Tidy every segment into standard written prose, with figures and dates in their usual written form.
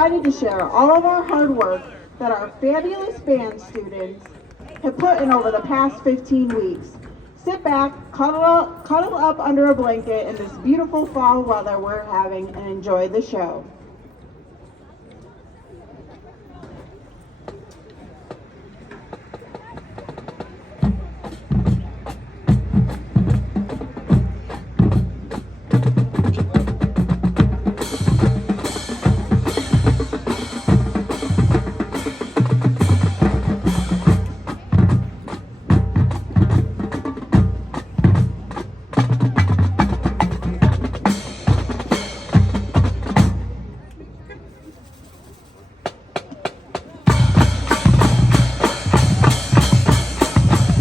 excited to share all of our hard work that our fabulous band students have put in over the past 15 weeks. Sit back, cuddle up under a blanket in this beautiful fall weather we're having, and enjoy the show.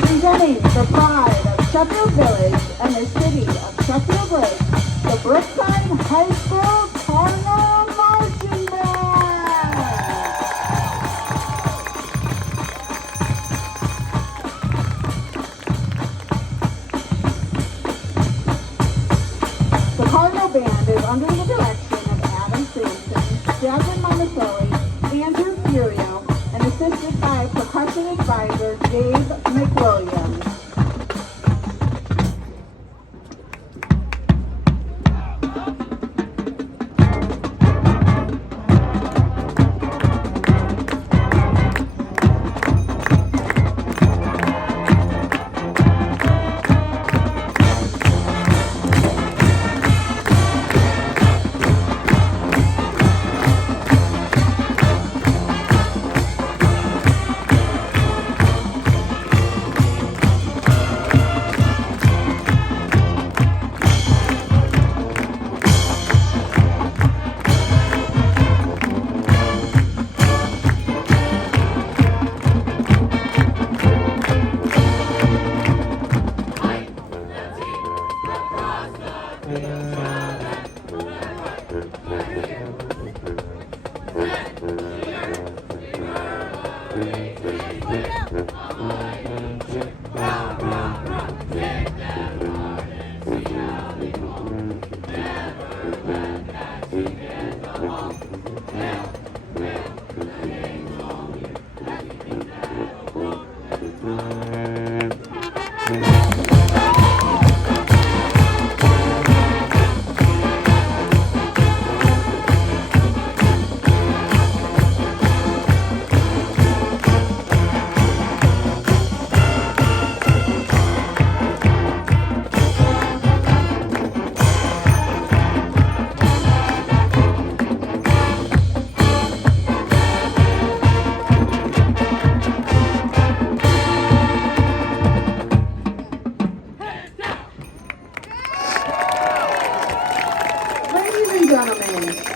Presenting the pride of Sheffield Village and the city of Sheffield Lake, the Brookside High School Cardinal Marching Band. The Cardinal Band is under the direction of Adam Sampson, Jasmine Montessori, Andrew Furio, and assisted by percussion advisor Dave McWilliams.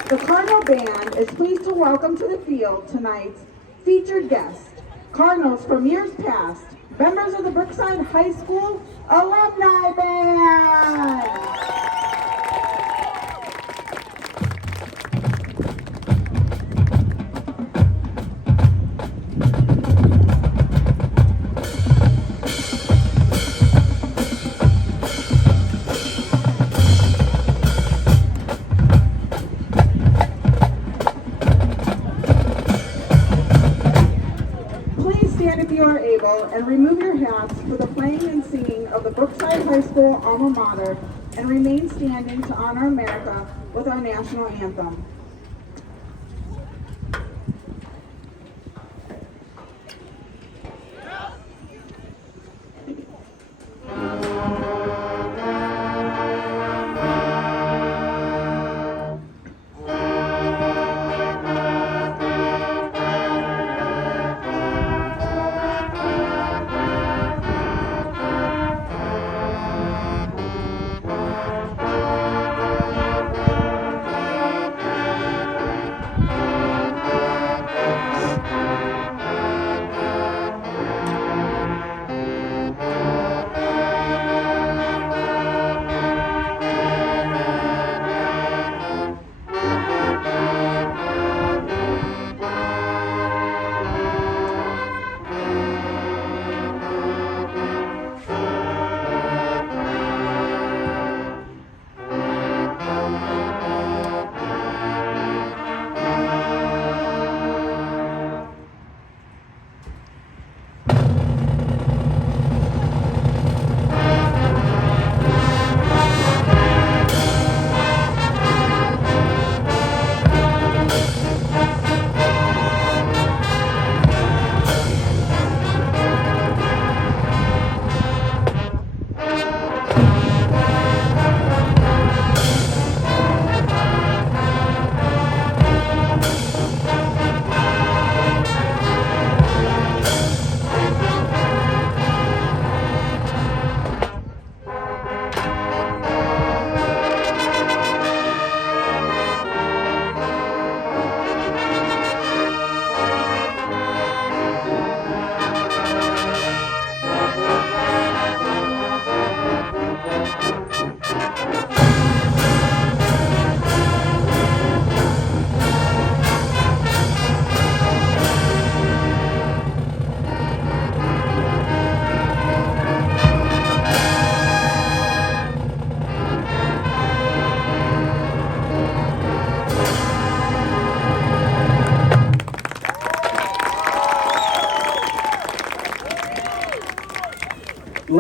The Cardinal Band is pleased to welcome to the field tonight's featured guest, Cardinals from years past, members of the Brookside High School Alumni Band. If you are able, and remove your hats for the playing and singing of the Brookside High School alma mater, and remain standing to honor America with our national anthem.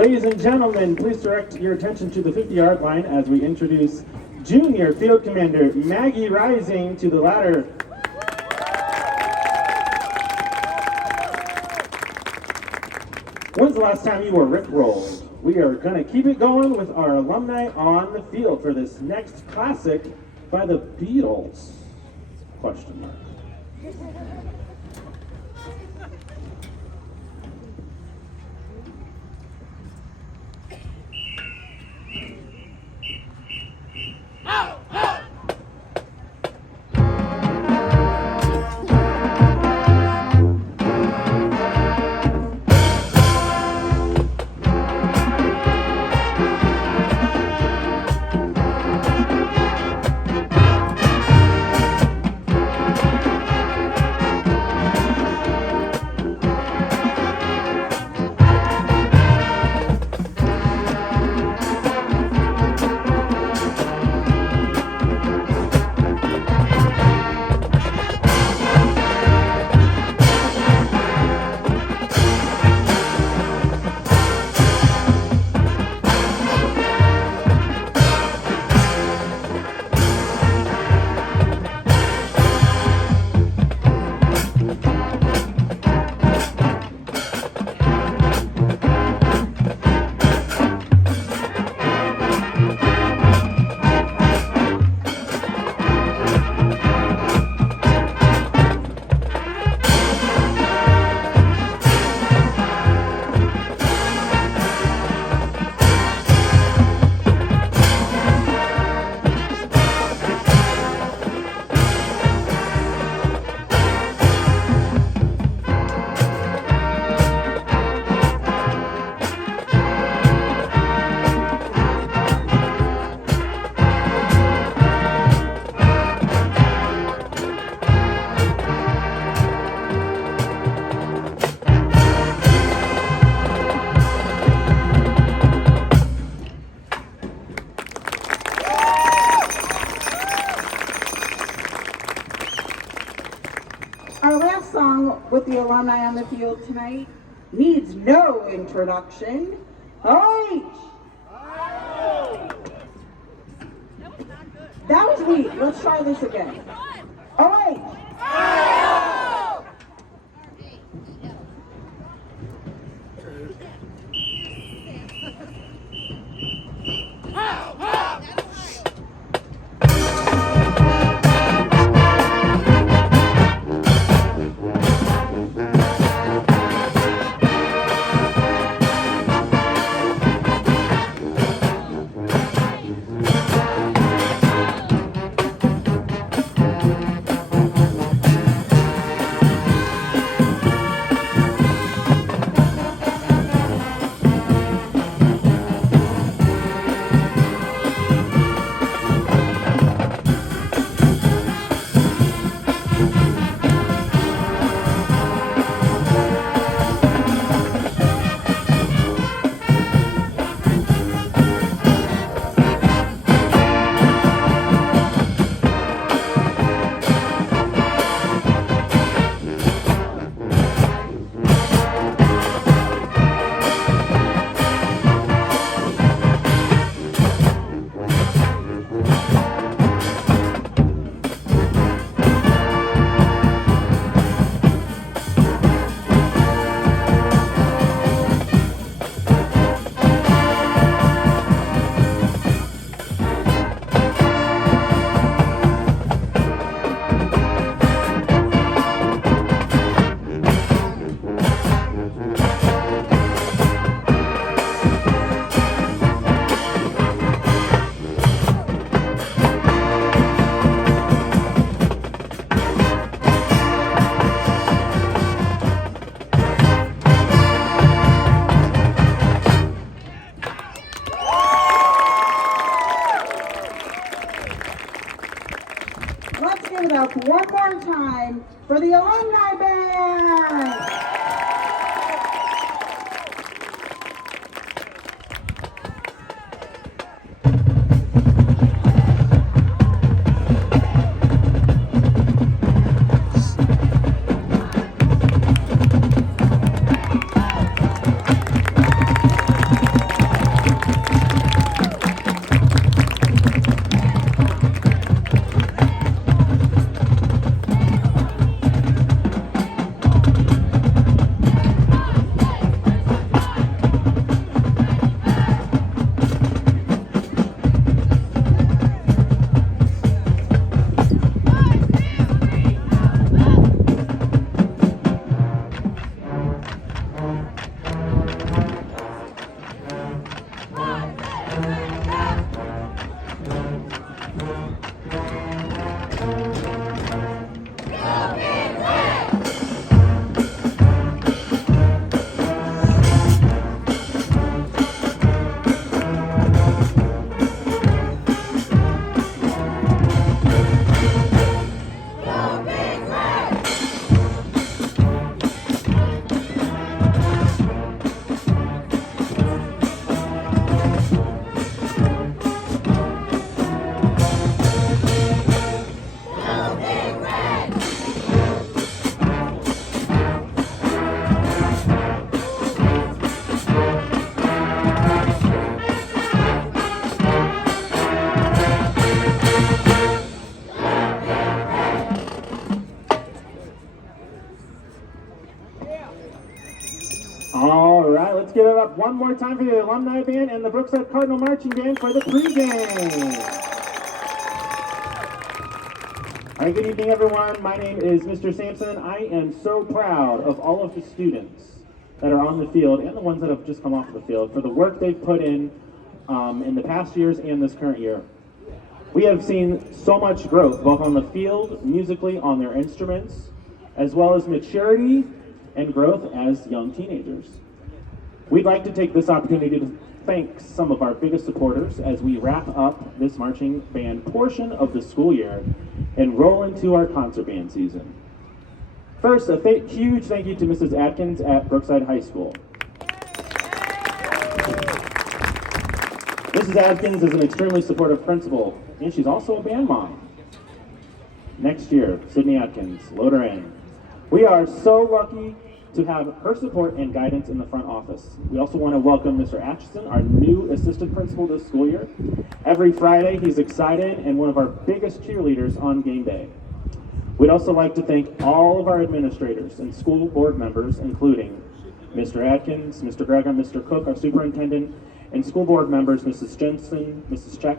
Ladies and gentlemen, please direct your attention to the 50-yard line as we introduce Junior Field Commander Maggie Rising to the ladder. When's the last time you were rickrolled? We are going to keep it going with our alumni on the field for this next classic by the Beatles? Question mark. Our last song with the alumni on the field tonight needs no introduction. OH! That was weak. Let's try this again. OH! Let's give it up one more time for the Alumni Band! Let's give it up one more time for the alumni band and the Brookside Cardinal Marching Band for the pregame. All right, good evening, everyone. My name is Mr. Sampson. I am so proud of all of the students that are on the field and the ones that have just come off the field for the work they've put in the past years and this current year. We have seen so much growth, both on the field, musically, on their instruments, as well as maturity and growth as young teenagers. We'd like to take this opportunity to thank some of our biggest supporters as we wrap up this marching band portion of the school year and roll into our concert band season. First, a huge thank you to Mrs. Atkins at Brookside High School. Mrs. Atkins is an extremely supportive principal, and she's also a band mom. Next year, Sydney Atkins, load her in. We are so lucky to have her support and guidance in the front office. We also want to welcome Mr. Atchison, our new assistant principal this school year. Every Friday, he's excited and one of our biggest cheerleaders on game day. We'd also like to thank all of our administrators and school board members, including Mr. Atkins, Mr. Greger, Mr. Cook, our superintendent, and school board members, Mrs. Jensen, Mrs. Check,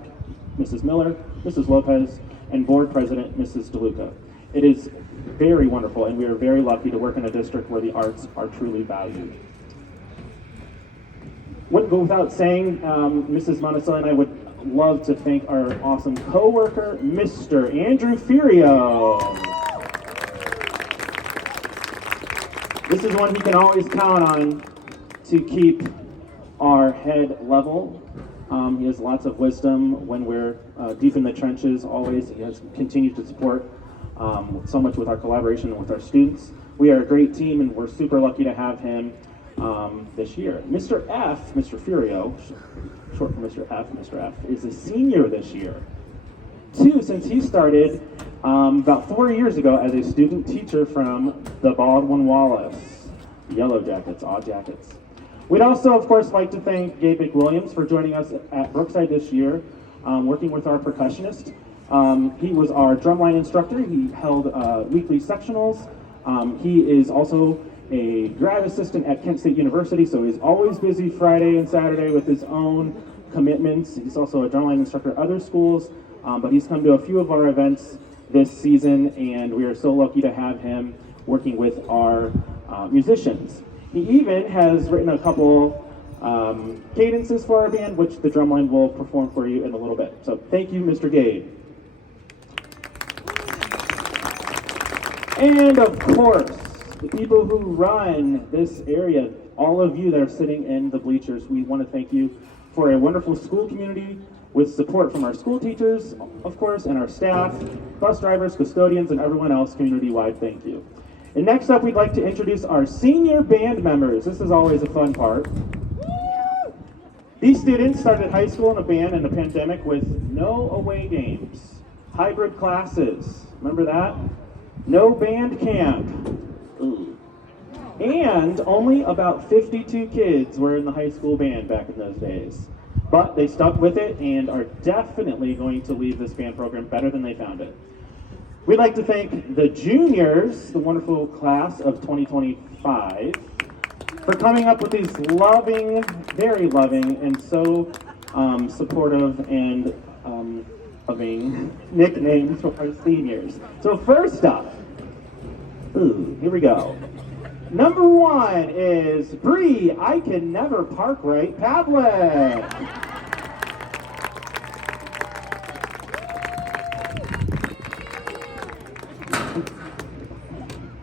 Mrs. Miller, Mrs. Lopez, and board president, Mrs. DeLuca. It is very wonderful, and we are very lucky to work in a district where the arts are truly valued. Wouldn't go without saying, Mrs. Monticelli and I would love to thank our awesome co-worker, Mr. Andrew Furio. This is one he can always count on to keep our head level. He has lots of wisdom when we're deep in the trenches. Always, he has continued to support so much with our collaboration with our students. We are a great team, and we're super lucky to have him this year. Mr. F, Mr. Furio, short for Mr. F, is a senior this year. Since he started about 4 years ago as a student teacher from the Baldwin Wallace. Yellow Jackets, All Jackets. We'd also, of course, like to thank Gabe McWilliams for joining us at Brookside this year, working with our percussionist. He was our drumline instructor. He held weekly sectionals. He is also a grad assistant at Kent State University, so he's always busy Friday and Saturday with his own commitments. He's also a drumline instructor at other schools, but he's come to a few of our events this season, and we are so lucky to have him working with our musicians. He even has written a couple cadences for our band, which the drumline will perform for you in a little bit. So thank you, Mr. Gabe. And of course, the people who run this area, all of you that are sitting in the bleachers, we want to thank you for a wonderful school community with support from our school teachers, of course, and our staff, bus drivers, custodians, and everyone else community-wide. Thank you. And next up, we'd like to introduce our senior band members. This is always a fun part. These students started high school in a band in the pandemic with no away games, hybrid classes. Remember that? No band camp. Ooh. And only about 52 kids were in the high school band back in those days. But they stuck with it and are definitely going to leave this band program better than they found it. We'd like to thank the juniors, the wonderful class of 2025, for coming up with these loving, very loving, and so supportive and loving nicknames for our seniors. So first up, here we go. Number 1 is Bree, I Can Never Park Right, Pavlik.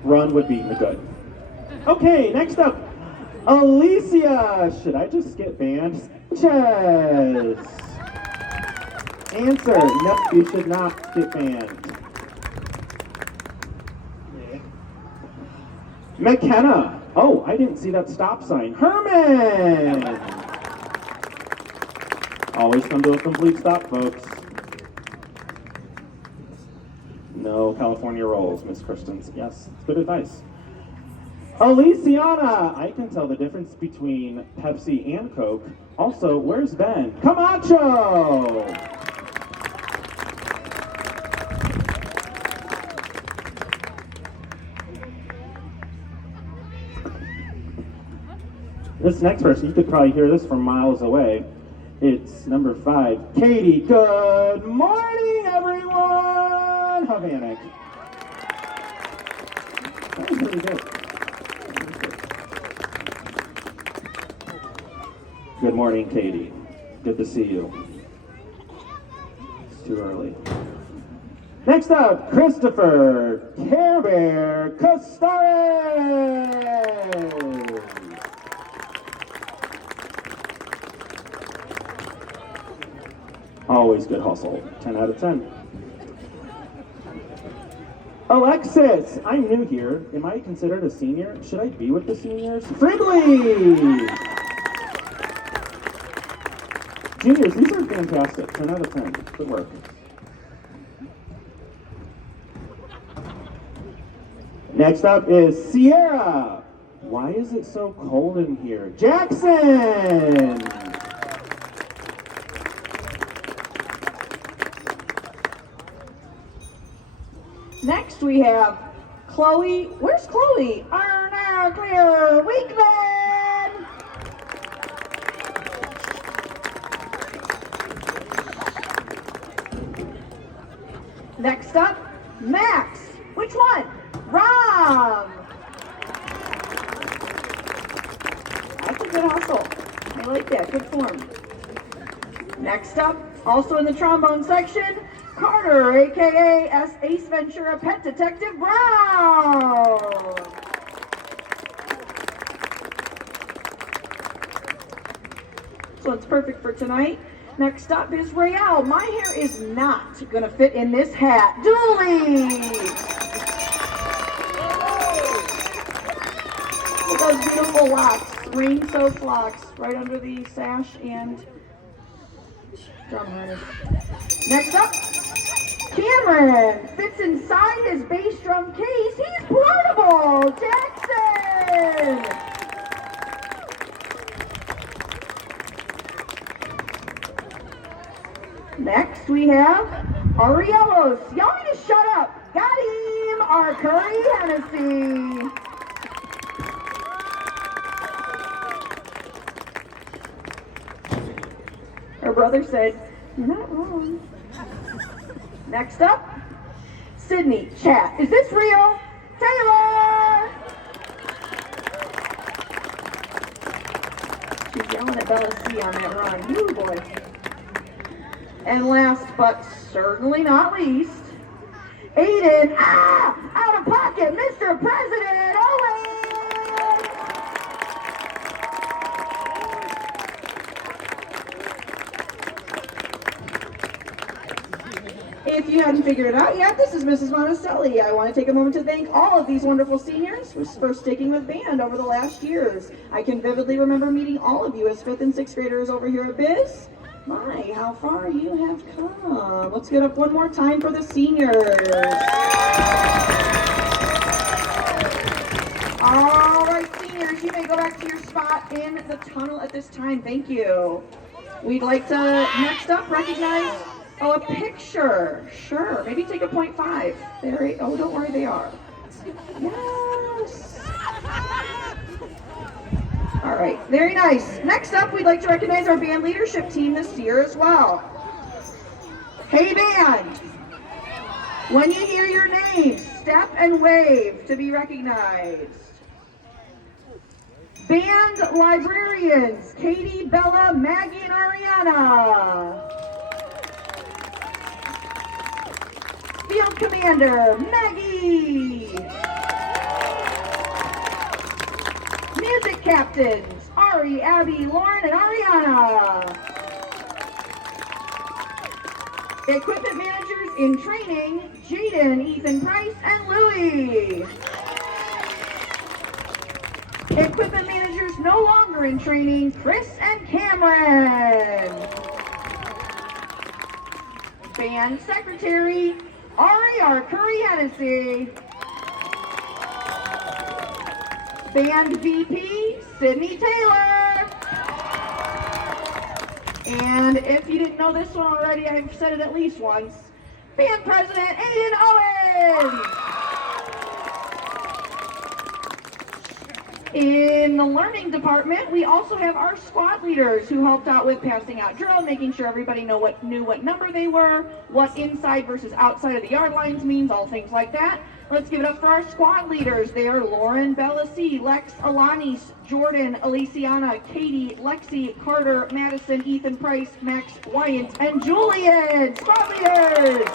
Run would be good. Okay, next up, Alicia. Should I just skip band? Sanchez. Answer, no, you should not skip band. McKenna. Oh, I didn't see that stop sign. Herman. Always come to a complete stop, folks. No California rolls, Miss Christens. Yes, it's good advice. Aliciana, I can tell the difference between Pepsi and Coke. Also, where's Ben? Camacho! This next person, you could probably hear this from miles away. It's number 5, Katie. Good morning, everyone! Havanic. That was really good. Good morning, Katie. Good to see you. It's too early. Next up, Christopher Care Bear Costare. Always good hustle. 10 out of 10. Alexis, I'm new here. Am I considered a senior? Should I be with the seniors? Friendly! Juniors, these are fantastic. 10 out of 10. Good work. Next up is Sierra. Why is it so cold in here? Jackson! Next we have Chloe. Where's Chloe? Our now clear Weekman. Next up, Max. Which one? Rom. That's a good hustle. I like that. Good form. Next up, also in the trombone section, Carter, aka Ace Ventura Pet Detective Brown. So it's perfect for tonight. Next up is Rael. My hair is not gonna fit in this hat. Julie! Look at those beautiful locks, rain-soaked locks, right under the sash and drum harness. Next up, Cameron fits inside his bass drum case. He's portable. Jackson. Next we have Arielos. Y'all need to shut up. Got him. Our Curry Hennessy. Her brother said, "You're not wrong." Next up, Sydney. Chat. Is this real? Taylor! She's yelling at Bella C on that run. Ooh, boy. And last but certainly not least, Aiden. Out of pocket, Mr. President Owen! If you hadn't figured it out yet, this is Mrs. Monticelli. I want to take a moment to thank all of these wonderful seniors for sticking with band over the last years. I can vividly remember meeting all of you as 5th and 6th graders over here at Biz. My, how far you have come. Let's get up one more time for the seniors. All right, seniors, you may go back to your spot in the tunnel at this time. Thank you. We'd like to, next up, recognize, a picture. Sure, maybe take a 0.5. There, oh, don't worry, they are. Yes. All right, very nice. Next up, we'd like to recognize our band leadership team this year as well. Hey, band. When you hear your name, step and wave to be recognized. Band librarians, Katie, Bella, Maggie, and Ariana. Field commander, Maggie. Music captains, Ari, Abby, Lauren, and Ariana. Equipment managers in training, Jaden, Ethan Price, and Louie. Equipment managers no longer in training, Chris and Cameron. Band secretary, Ari R. Curry Hennessy. Band VP, Sydney Taylor. And if you didn't know this one already, I've said it at least once. Band president, Aiden Owens. In In the learning department, we also have our squad leaders who helped out with passing out drill, making sure everybody knew what number they were, what inside versus outside of the yard lines means, all things like that. Let's give it up for our squad leaders. They are Lauren Bellassi, Lex Alanis, Jordan, Aliciana, Katie, Lexi, Carter, Madison, Ethan Price, Max Wyant, and Julian. Squad leaders!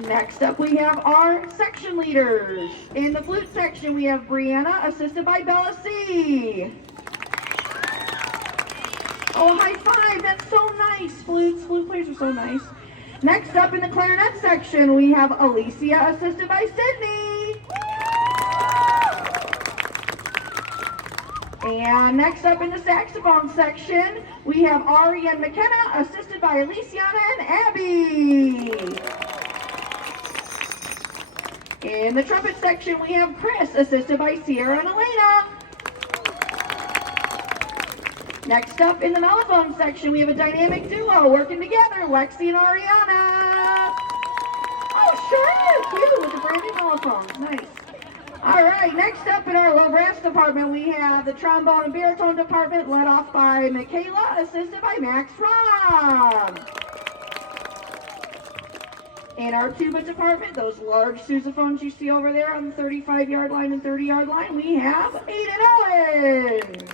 Next up, we have our section leaders. In the flute section, we have Brianna, assisted by Bellassi. Oh, high five, that's so nice. Flute players are so nice. Next up in the clarinet section, we have Alicia, assisted by Sydney. And next up in the saxophone section, we have Ari and McKenna, assisted by Aliciana and Abby. In the trumpet section, we have Chris, assisted by Sierra and Elena. Next up in the mellophone section, we have a dynamic duo working together, Lexi and Ariana. Oh, sure, cute, with the brand new mellophones, nice. All right, next up in our low brass department, we have the trombone and baritone department, led off by Michaela, assisted by Max Robb. In our tuba department, those large sousaphones you see over there on the 35-yard line and 30-yard line, we have Aiden Owens.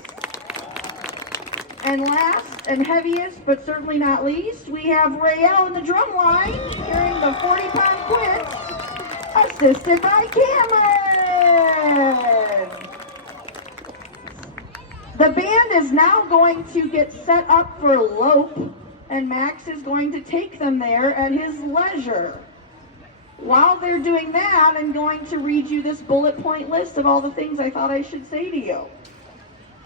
And last and heaviest, but certainly not least, we have Rael in the drum line, carrying the 40-pound quints, assisted by Cameron. The band is now going to get set up for Lope, and Max is going to take them there at his leisure. While they're doing that, I'm going to read you this bullet point list of all the things I thought I should say to you.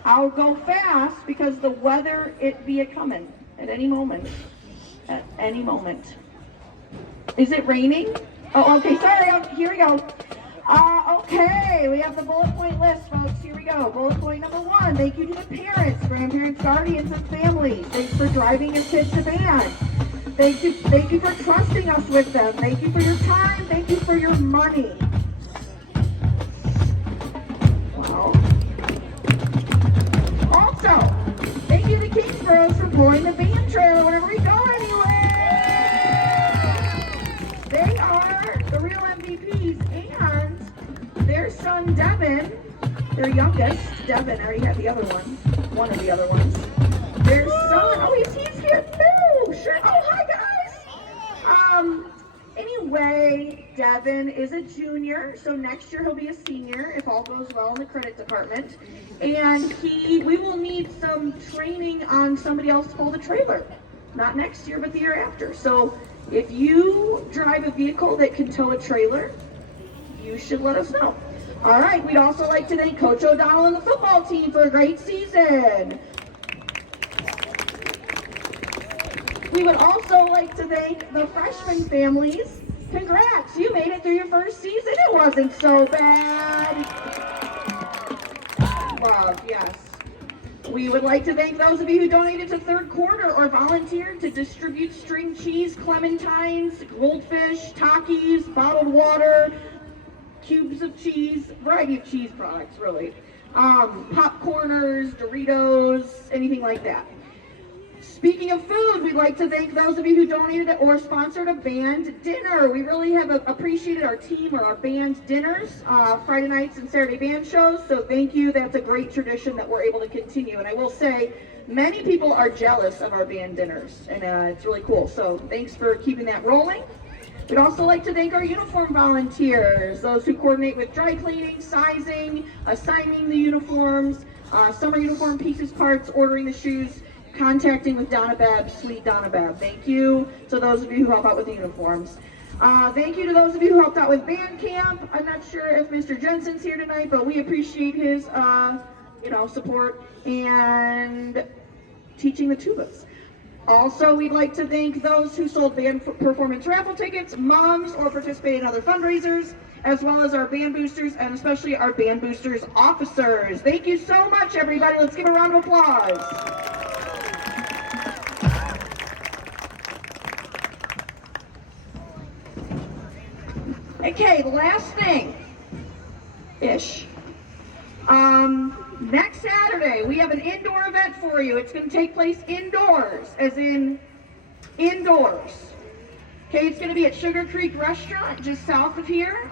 I'll go fast because the weather, it be a-coming at any moment. At any moment. Is it raining? Oh, okay, sorry, here we go. Okay, we have the bullet point list, folks. Here we go. Bullet point number 1. Thank you to the parents, grandparents, guardians, and families. Thanks for driving your kids to band. Thank you for trusting us with them. Thank you for your time. Thank you for your money. Wow. Also, thank you to Kingsboroughs for pulling the band trailer whenever we go anywhere. They are the real MVPs, and their son Devin, their youngest, Devin, I already had the other one of the other ones. Their son, oh, he's here too. Sure. Oh, hi guys. Anyway, Devin is a junior, so next year he'll be a senior if all goes well in the credit department. And we will need some training on somebody else to pull the trailer. Not next year, but the year after. So if you drive a vehicle that can tow a trailer, you should let us know. All right, we'd also like to thank Coach O'Donnell and the football team for a great season. We would also like to thank the freshman families. Congrats, you made it through your first season. It wasn't so bad. Love, yes. We would like to thank those of you who donated to third quarter or volunteered to distribute string cheese, clementines, goldfish, Takis, bottled water, cubes of cheese, variety of cheese products, really. Popcorners, Doritos, anything like that. Speaking of food, we'd like to thank those of you who donated or sponsored a band dinner. We really have appreciated our team or our band dinners, Friday nights and Saturday band shows, so thank you. That's a great tradition that we're able to continue. And I will say, many people are jealous of our band dinners, and it's really cool. So thanks for keeping that rolling. We'd also like to thank our uniform volunteers, those who coordinate with dry cleaning, sizing, assigning the uniforms, summer uniform pieces, parts, ordering the shoes, contacting with Donna Bebb, sweet Donna Bebb. Thank you to those of you who help out with the uniforms. Thank you to those of you who helped out with band camp. I'm not sure if Mr. Jensen's here tonight, but we appreciate his support and teaching the tubas. Also, we'd like to thank those who sold band performance raffle tickets, moms, or participated in other fundraisers, as well as our band boosters, and especially our band boosters officers. Thank you so much, everybody. Let's give a round of applause. Okay, the last thing ish. Next Saturday, we have an indoor event for you. It's going to take place indoors, as in indoors. Okay, it's going to be at Sugar Creek Restaurant, just south of here,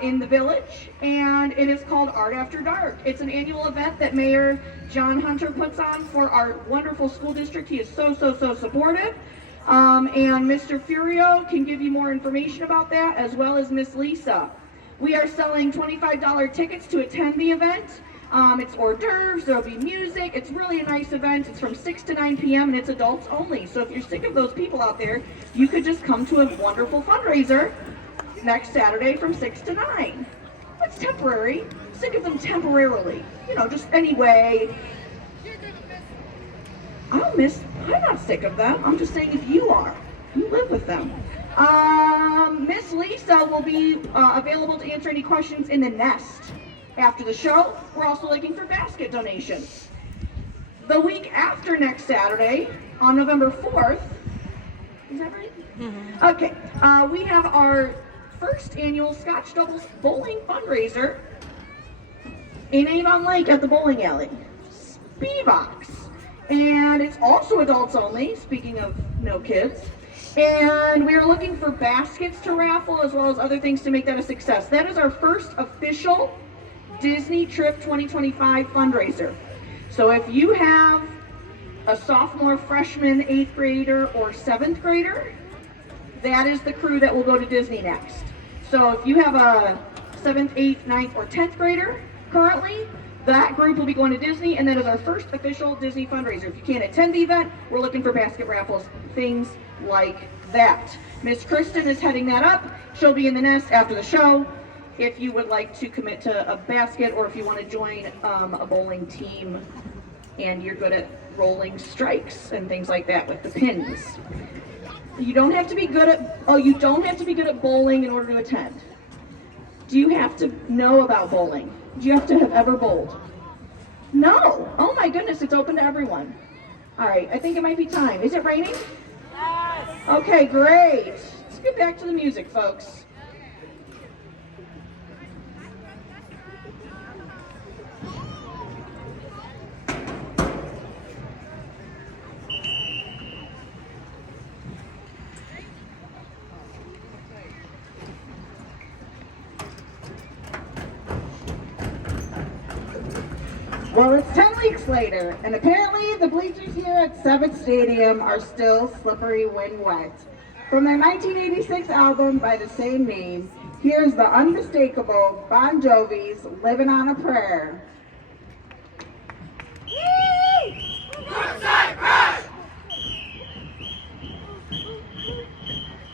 in the village, and it is called Art After Dark. It's an annual event that Mayor John Hunter puts on for our wonderful school district. He is so supportive. And Mr. Furio can give you more information about that, as well as Miss Lisa. We are selling $25 tickets to attend the event. It's hors d'oeuvres, there'll be music. It's really a nice event. It's from 6 to 9 p.m. and it's adults only. So if you're sick of those people out there, you could just come to a wonderful fundraiser next Saturday from 6 to 9. That's temporary. Sick of them temporarily. You know, just anyway. I'm not sick of them. I'm just saying if you are, you live with them. Miss Lisa will be available to answer any questions in the nest. After the show, we're also looking for basket donations. The week after next Saturday, on November 4th, is that right? Mm-hmm. Okay, we have our first annual Scotch Doubles Bowling fundraiser in Avon Lake at the bowling alley. Spivaks. And it's also adults only, speaking of no kids. And we are looking for baskets to raffle as well as other things to make that a success. That is our first official Disney Trip 2025 fundraiser. So if you have a sophomore, freshman, 8th grader, or 7th grader, that is the crew that will go to Disney next. So if you have a 7th, 8th, 9th, or 10th grader currently, that group will be going to Disney, and that is our first official Disney fundraiser. If you can't attend the event, we're looking for basket raffles, things like that. Miss Kristen is heading that up. She'll be in the nest after the show. If you would like to commit to a basket, or if you want to join a bowling team and you're good at rolling strikes and things like that with the pins. You don't have to be good at bowling in order to attend. Do you have to know about bowling? Do you have to have ever bowled? No. Oh my goodness, it's open to everyone. All right, I think it might be time. Is it raining? Yes. Okay, great. Let's get back to the music, folks. Well, it's 10 weeks later, and apparently the bleachers here at 7th Stadium are still slippery when wet. From their 1986 album by the same name, here's the unmistakable Bon Jovi's Living on a Prayer. Brookside Cardinal!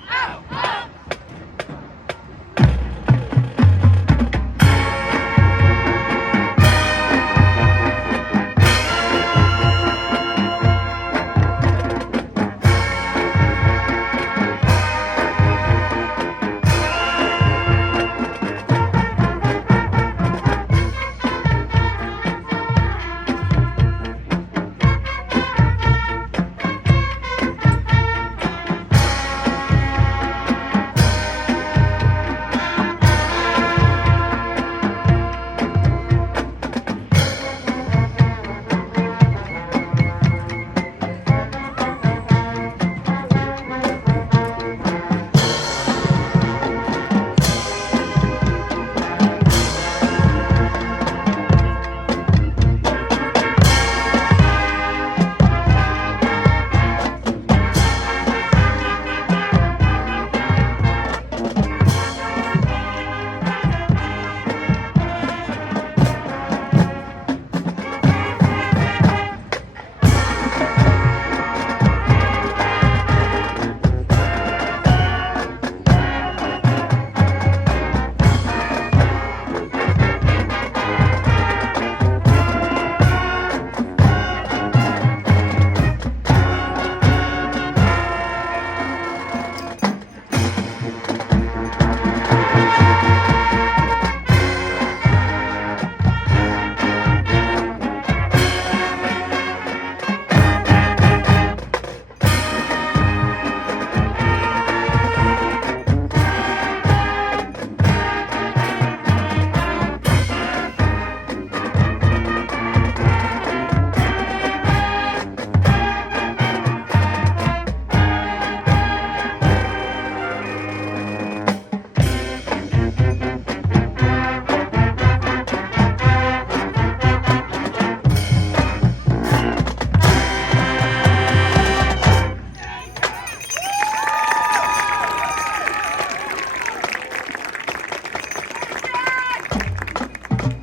Ow, ow.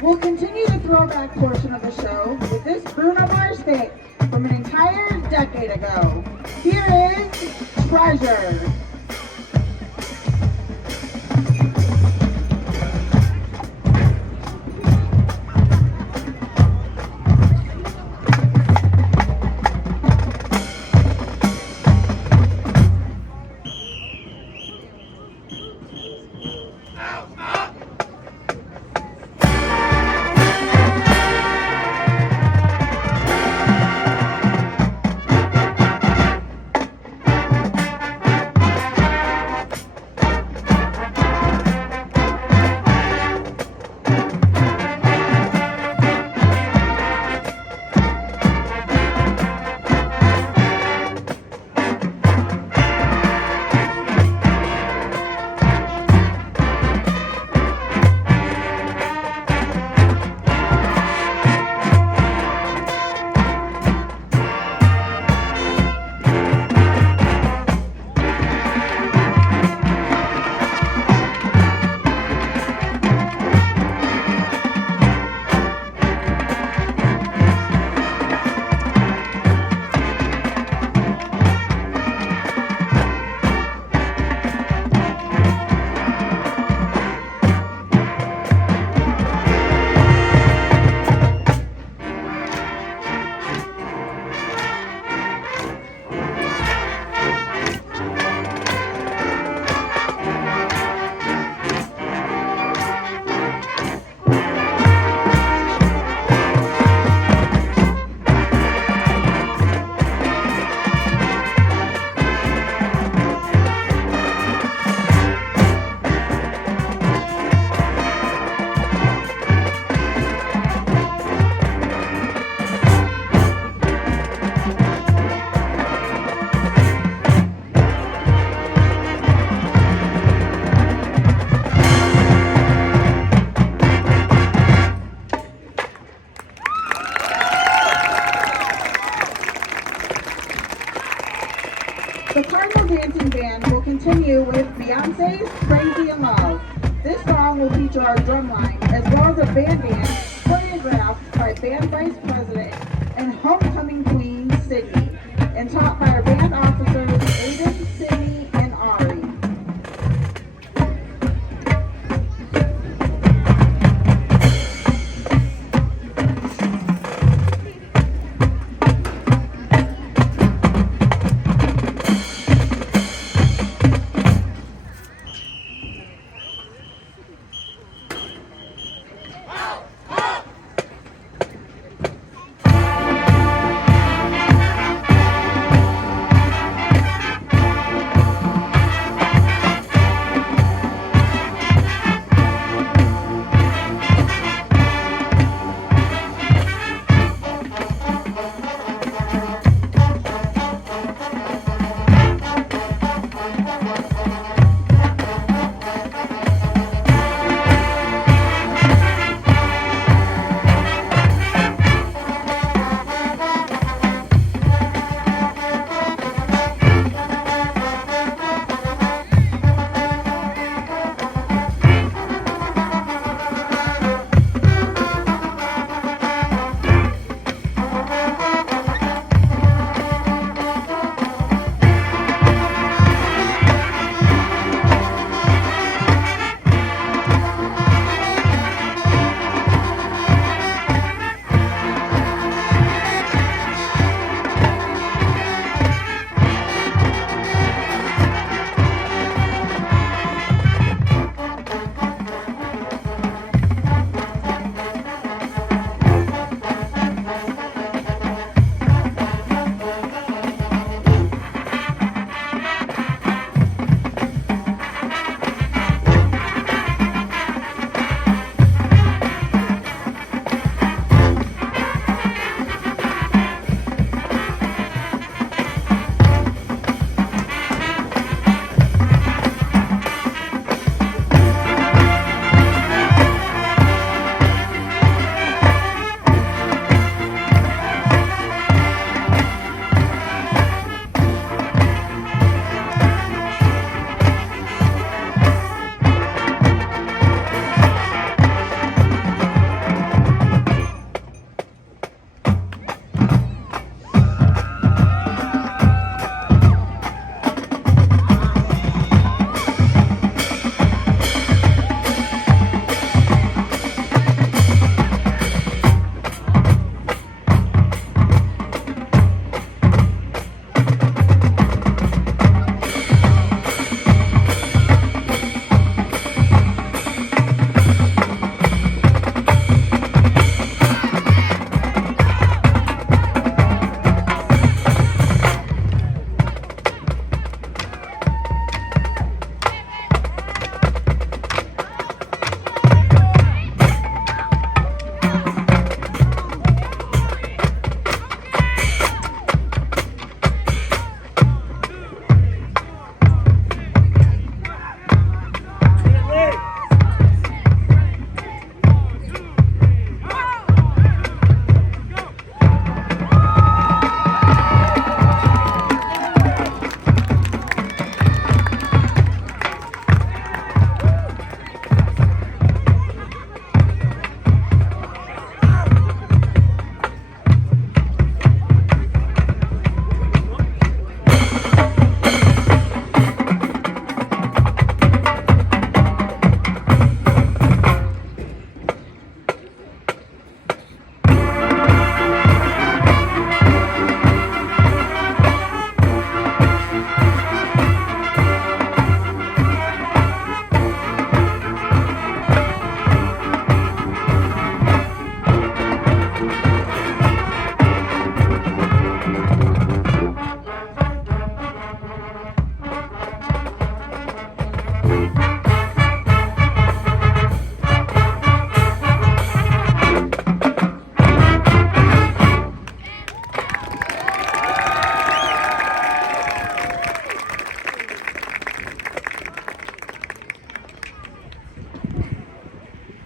We'll continue the throwback portion of the show with this Bruno Mars thing from an entire decade ago. Here is Treasure. The Cardinal Dancing Band will continue with Beyonce's Crazy in Love. This song will feature our drumline as well as a band dance choreographed by Band Vice President and Homecoming Queen Sydney and taught by our band officers Aiden, Sydney, and Ari.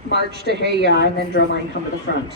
march to Hey Ya, and then drumline come to the front.